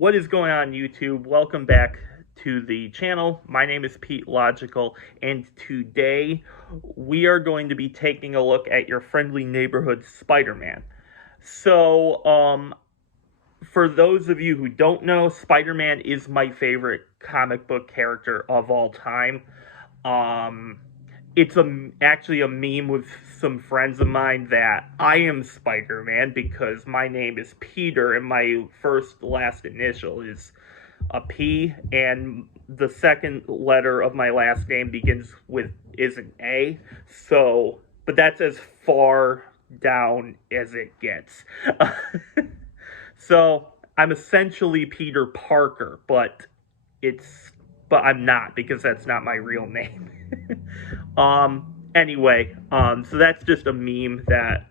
What is going on, YouTube? Welcome back to the channel. My name is Pete Logical, and today we are going to be taking a look at your friendly neighborhood Spider-Man. For those of you who don't know, Spider-Man is my favorite comic book character of all time. It's actually a meme with some friends of mine that I am Spider-Man because my name is Peter and my last initial is a P, and the second letter of my last name is an A. But that's as far down as it gets. So I'm essentially Peter Parker, but I'm not, because that's not my real name. So that's just a meme that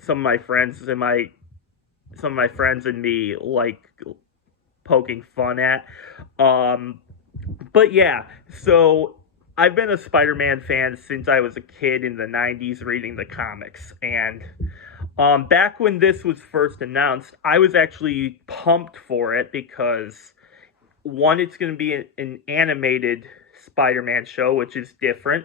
some of my friends and me like poking fun at. But yeah, so I've been a Spider-Man fan since I was a kid in the 90s reading the comics, and back when this was first announced, I was actually pumped for it because, one, it's going to be an animated Spider-Man show, which is different.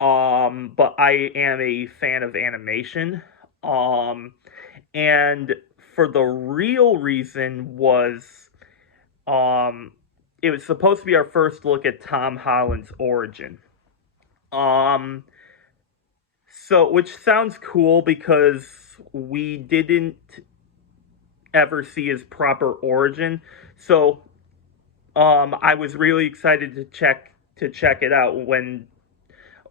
But I am a fan of animation. And for the real reason was, it was supposed to be our first look at Tom Holland's origin. Which sounds cool because we didn't ever see his proper origin. So, I was really excited to check it out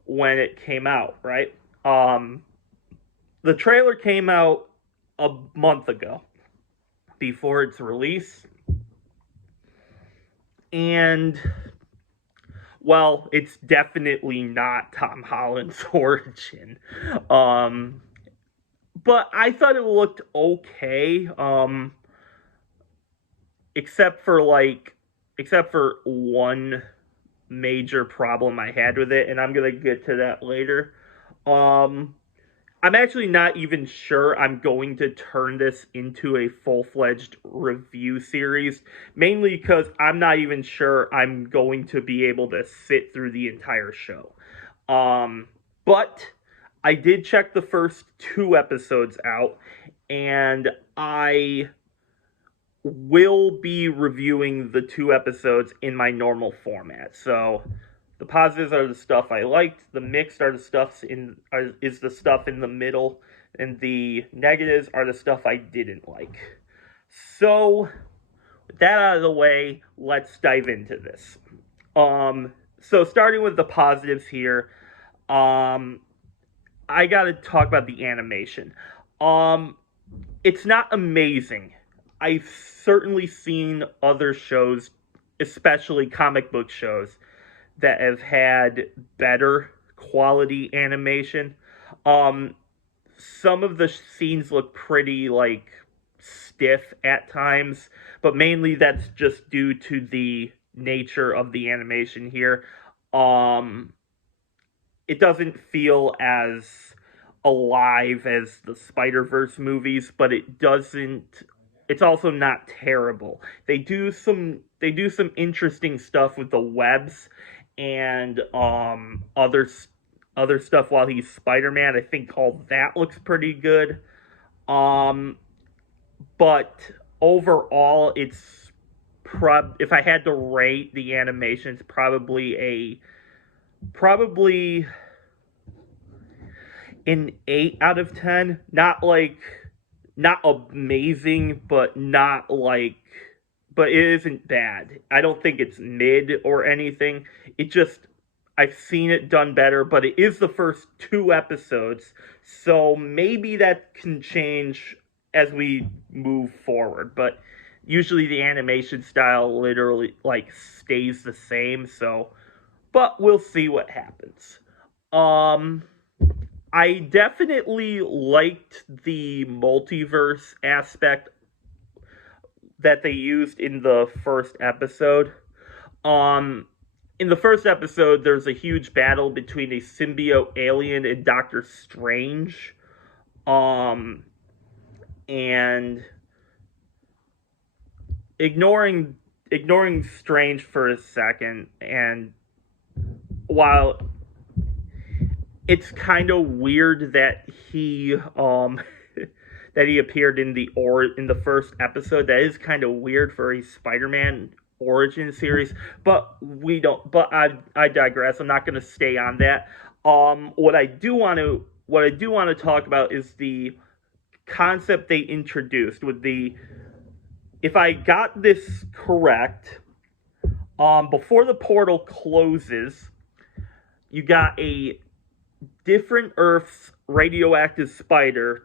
when it came out, right? The trailer came out a month ago before its release, and well, it's definitely not Tom Holland's origin. But I thought it looked okay, except for one major problem I had with it, and I'm gonna get to that later. I'm actually not even sure I'm going to turn this into a full-fledged review series, mainly because I'm not even sure I'm going to be able to sit through the entire show. But I did check the first 2 episodes out, and I will be reviewing the 2 episodes in my normal format. So the positives are the stuff I liked, the mixed are the is the stuff in the middle, and the negatives are the stuff I didn't like. So with that out of the way, let's dive into this. So starting with the positives here, I gotta talk about the animation. It's not amazing. I've certainly seen other shows, especially comic book shows, that have had better quality animation. Some of the scenes look pretty, stiff at times, but mainly that's just due to the nature of the animation here. It doesn't feel as alive as the Spider-Verse movies, but it's also not terrible. They do some interesting stuff with the webs and other stuff while he's Spider-Man. I think all that looks pretty good. But overall, if I had to rate the animation, it's probably an 8 out of 10. Not amazing, but it isn't bad. I don't think it's mid or anything. I've seen it done better, but it is the first 2 episodes, so maybe that can change as we move forward. But usually the animation style literally stays the same, but we'll see what happens. I definitely liked the multiverse aspect that they used in the first episode. In the first episode, there's a huge battle between a symbiote alien and Doctor Strange. And ignoring Strange for a second, and while it's kind of weird that he that he appeared in the first episode. That is kind of weird for a Spider-Man origin series, but we don't. But I digress. I'm not going to stay on that. What I do want to talk about is the concept they introduced with the. If I got this correct, before the portal closes, you got a different Earth's radioactive spider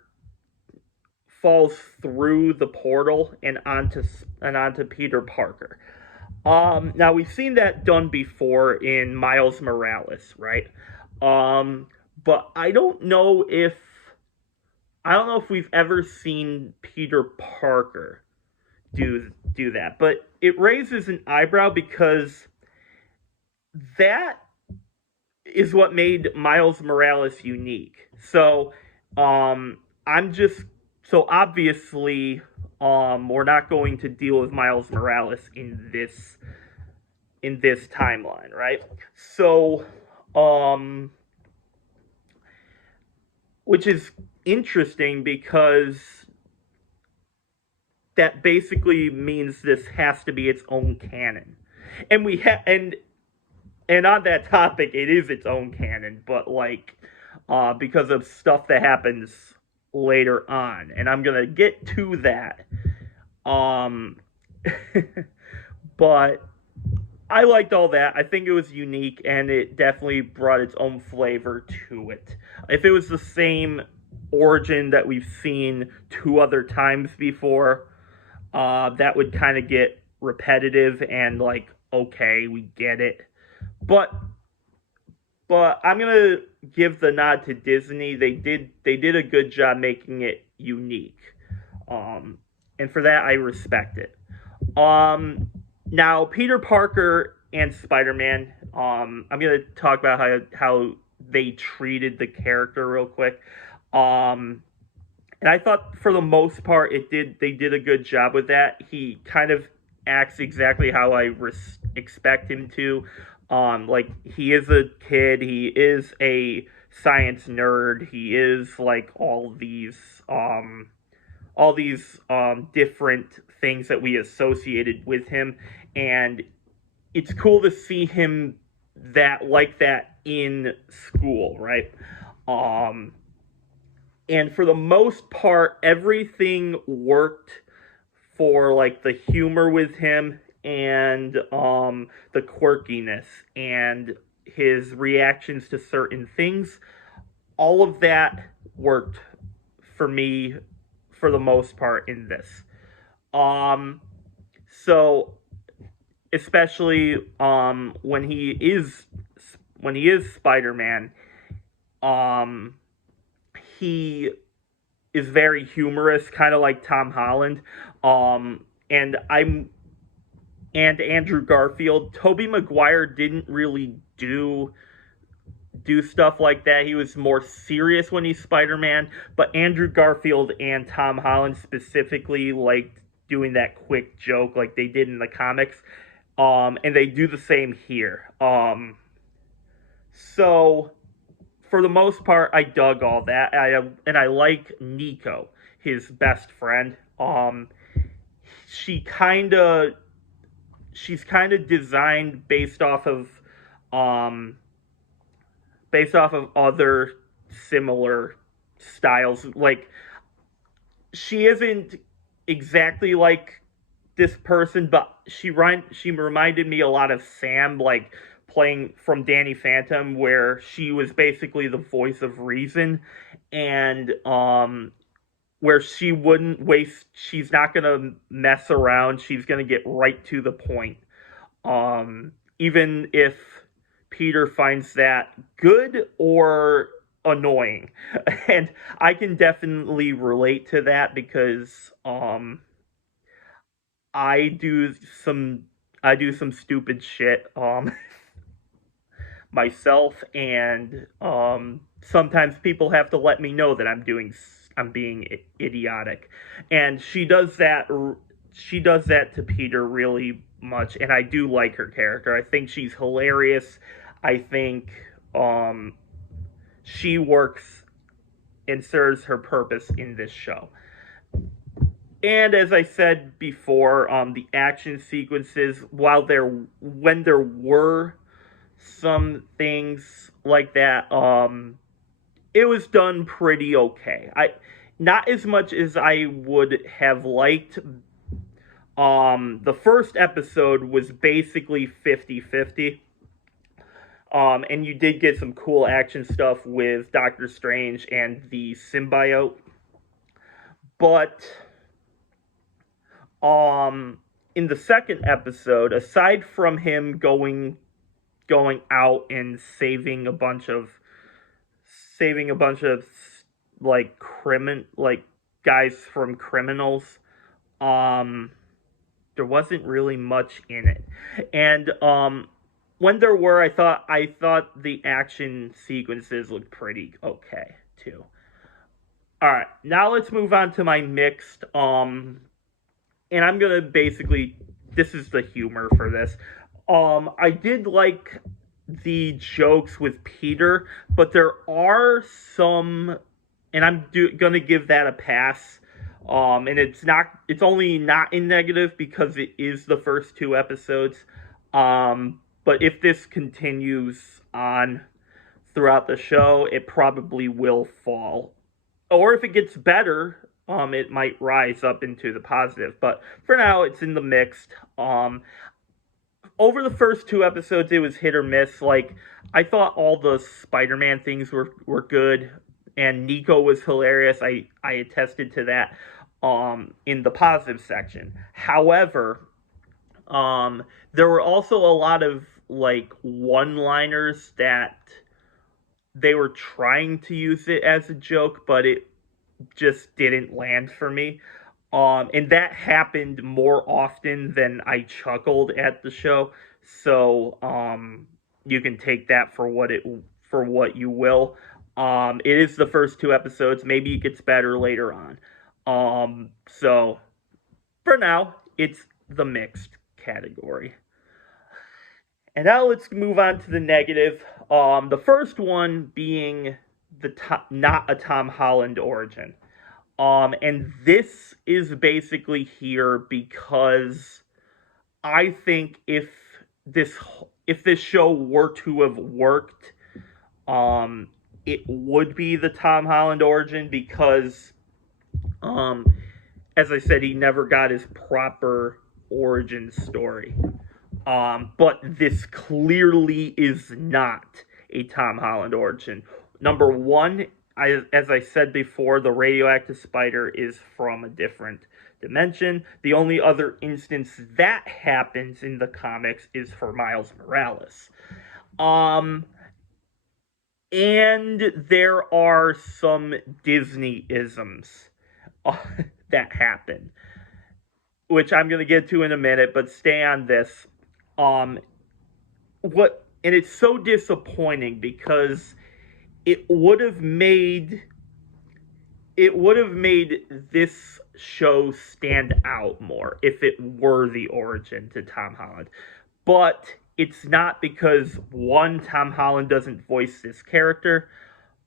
falls through the portal and onto Peter Parker. Now we've seen that done before in Miles Morales, right? But I don't know if we've ever seen Peter Parker do that. But it raises an eyebrow because that is what made Miles Morales unique. So obviously we're not going to deal with Miles Morales in this timeline, right? So which is interesting because that basically means this has to be its own canon. And and on that topic, it is its own canon, but because of stuff that happens later on, and I'm gonna get to that. But I liked all that. I think it was unique, and it definitely brought its own flavor to it. If it was the same origin that we've seen 2 other times before, that would kind of get repetitive and okay, we get it. But I'm gonna give the nod to Disney. They did a good job making it unique, and for that I respect it. Now Peter Parker and Spider-Man. I'm gonna talk about how they treated the character real quick. And I thought for the most part they did a good job with that. He kind of acts exactly how I expect him to. He is a kid, he is a science nerd, he is all these different things that we associated with him, and it's cool to see him that in school, right? And for the most part, everything worked for the humor with him and the quirkiness and his reactions to certain things. All of that worked for me for the most part in this. So especially when he is Spider-Man, he is very humorous, kind of like Tom Holland. And Andrew Garfield. Tobey Maguire didn't really do stuff like that. He was more serious when he's Spider-Man, but Andrew Garfield and Tom Holland specifically liked doing that quick joke like they did in the comics. And they do the same here. So for the most part, I dug all that. I like Nico, his best friend. She's kind of designed based off of other similar styles. She isn't exactly like this person, but she reminded me a lot of Sam, playing from Danny Phantom, where she was basically the voice of reason, and where she wouldn't waste, she's not gonna mess around, she's gonna get right to the point. Even if Peter finds that good or annoying. And I can definitely relate to that because I do some stupid shit myself, and sometimes people have to let me know that I'm being idiotic, and she does that she does that to Peter really much, and I do like her character. I think she's hilarious. I think she works and serves her purpose in this show. And as I said before, the action sequences, when there were some things like that, it was done pretty okay. Not as much as I would have liked. The first episode was basically 50-50. And you did get some cool action stuff with Doctor Strange and the symbiote. But in the second episode, aside from him going out and saving a bunch of like guys from criminals, there wasn't really much in it. And when there were, I thought the action sequences looked pretty okay too. All right, now let's move on to my mixed. And I'm gonna basically, this is the humor for this. I did like the jokes with Peter, but there are some, and I'm gonna give that a pass. And it's only not in negative because it is the first two episodes. But if this continues on throughout the show, it probably will fall. Or if it gets better, it might rise up into the positive. But for now, it's in the mixed. Over the first two episodes, it was hit or miss. Like, I thought all the Spider-Man things were good, and Nico was hilarious. I attested to that in the positive section. However, there were also a lot of like one-liners that they were trying to use it as a joke, but it just didn't land for me. And that happened more often than I chuckled at the show. So you can take that for what you will. It is the first two episodes. Maybe it gets better later on. So for now, it's the mixed category. And now let's move on to the negative. The first one being not a Tom Holland origin. And this is basically here because I think if this show were to have worked, it would be the Tom Holland origin because, as I said, he never got his proper origin story. But this clearly is not a Tom Holland origin. Number one, as I said before, the radioactive spider is from a different dimension. The only other instance that happens in the comics is for Miles Morales. And there are some Disney-isms that happen, which I'm going to get to in a minute, but stay on this. And it's so disappointing because it would have made this show stand out more if it were the origin to Tom Holland. But it's not because, one, Tom Holland doesn't voice this character.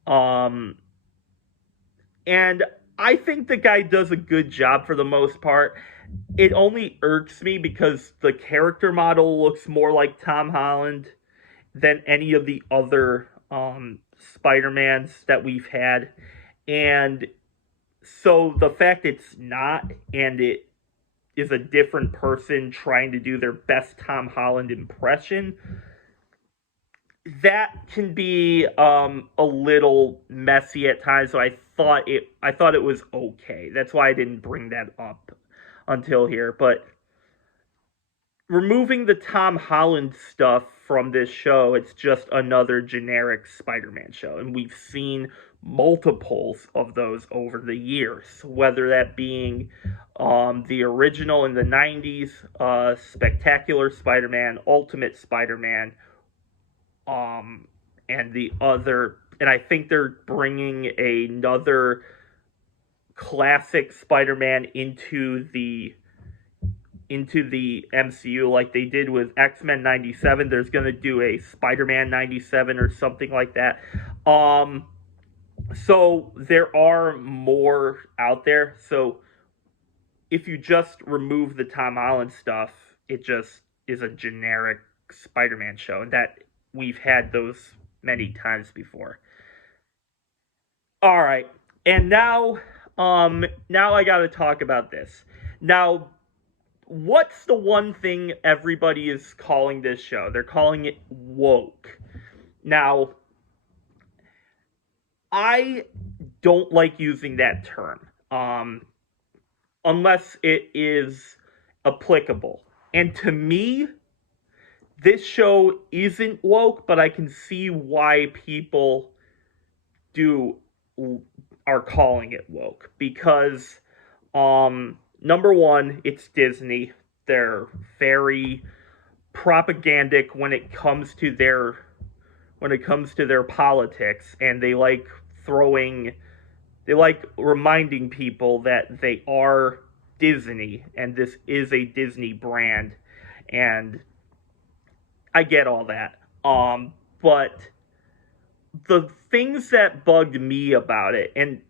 And I think the guy does a good job for the most part. It only irks me because the character model looks more like Tom Holland than any of the other Spider-Mans that we've had. And so the fact it's not, and it is a different person trying to do their best Tom Holland impression, that can be a little messy at times. So I thought it was okay. That's why I didn't bring that up until here. But removing the Tom Holland stuff from this show, it's just another generic Spider-Man show. And we've seen multiples of those over the years, whether that being the original in the 90s, Spectacular Spider-Man, Ultimate Spider-Man, and the other, and I think they're bringing another classic Spider-Man into the into the MCU like they did with X-Men 97. There's going to do a Spider-Man 97 or something like that. So there are more out there. So if you just remove the Tom Holland stuff, it just is a generic Spider-Man show, and that we've had those many times before. All right, and now I got to talk about this. Now, what's the one thing everybody is calling this show? They're calling it woke. Now, I don't like using that term. Unless it is applicable. And to me, this show isn't woke, but I can see why people do are calling it woke because number one, it's Disney. They're very propagandic when it comes to their politics, and they like reminding people that they are Disney and this is a Disney brand, and I get all that. But the things that bugged me about it and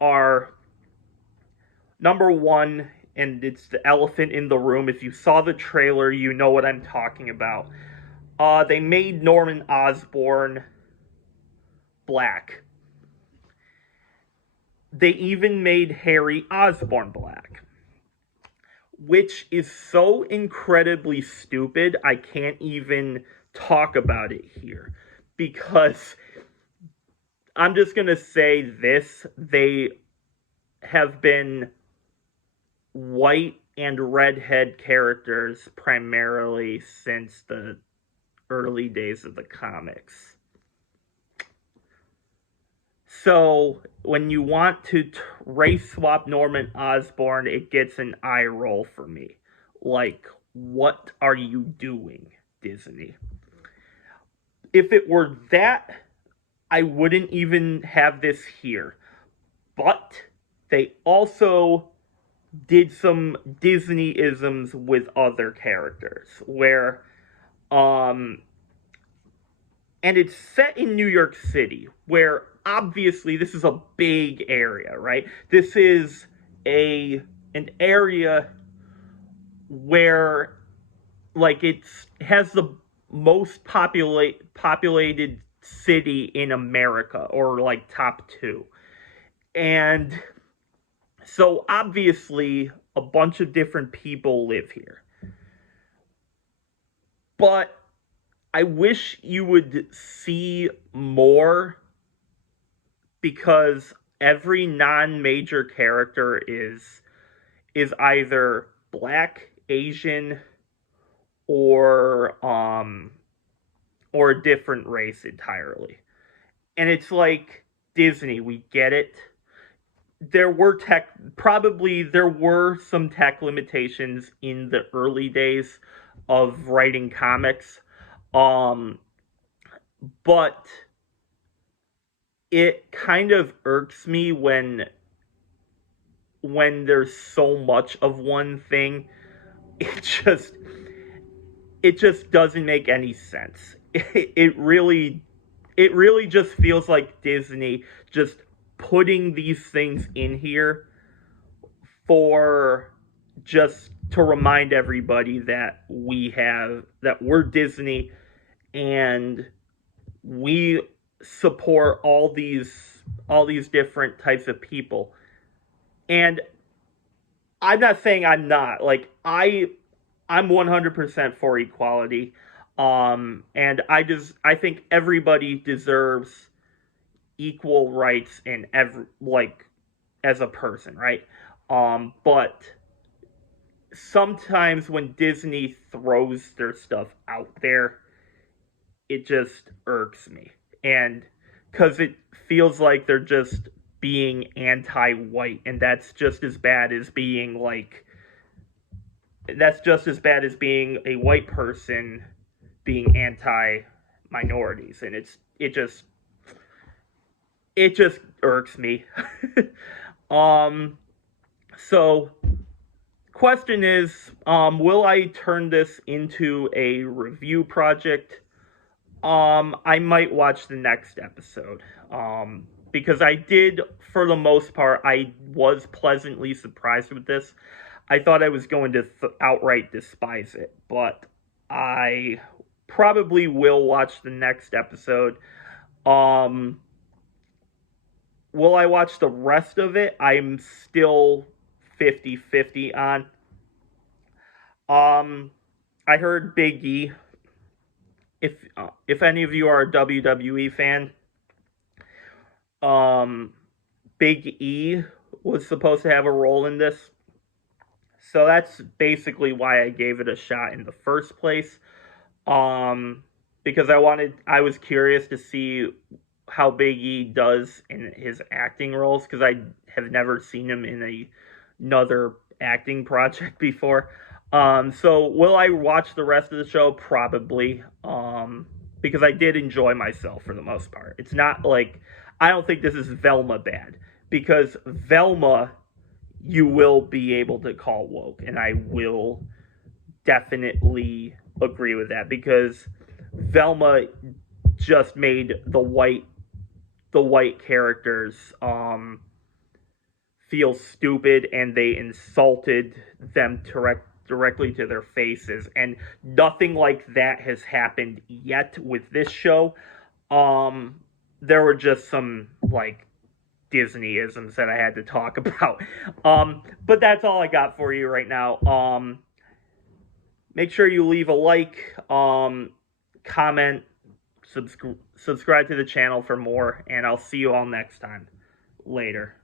are number one, and it's the elephant in the room. If you saw the trailer, you know what I'm talking about. They made Norman Osborn black. They even made Harry Osborn black, which is so incredibly stupid, I can't even talk about it here. Because I'm just going to say this, they have been white and redhead characters primarily since the early days of the comics. So when you want to race swap Norman Osborn, it gets an eye roll for me. Like, what are you doing, Disney? If it were that, I wouldn't even have this here. But they also did some Disney-isms with other characters, where, and it's set in New York City, where obviously this is a big area, right? This is an area where, like, it has the most populated city in America, or like top 2. And so obviously a bunch of different people live here. But I wish you would see more, because every non-major character is either black, Asian, or a different race entirely. And it's like, Disney, we get it. There were some tech limitations in the early days of writing comics. But it kind of irks me when there's so much of one thing. It just doesn't make any sense. It really just feels like Disney just putting these things in here for just to remind everybody that we're Disney and we support all these different types of people. And I'm not saying I'm not. Like, I'm 100% for equality. And I think everybody deserves equal rights in as a person, right? But sometimes when Disney throws their stuff out there, it just irks me. And because it feels like they're just being anti-white, and that's just as bad as being a white person being anti-minorities, and it just irks me. So question is, will I turn this into a review project? I might watch the next episode. Because I did, for the most part, I was pleasantly surprised with this. I thought I was going to outright despise it, but I probably will watch the next episode. Um, will I watch the rest of it? I'm still 50-50 on. Um, I heard Big E. If any of you are a WWE fan, um, Big E was supposed to have a role in this. So that's basically why I gave it a shot in the first place. Because I was curious to see how Big E does in his acting roles, because I have never seen him in another acting project before. So will I watch the rest of the show? Probably. Because I did enjoy myself for the most part. It's not like, I don't think this is Velma bad, because Velma you will be able to call woke, and I will definitely agree with that, because Velma just made the white characters feel stupid, and they insulted them directly to their faces, and nothing like that has happened yet with this show. There were just some like Disneyisms that I had to talk about. But that's all I got for you right now. Make sure you leave a like, comment, subscribe to the channel for more, and I'll see you all next time. Later.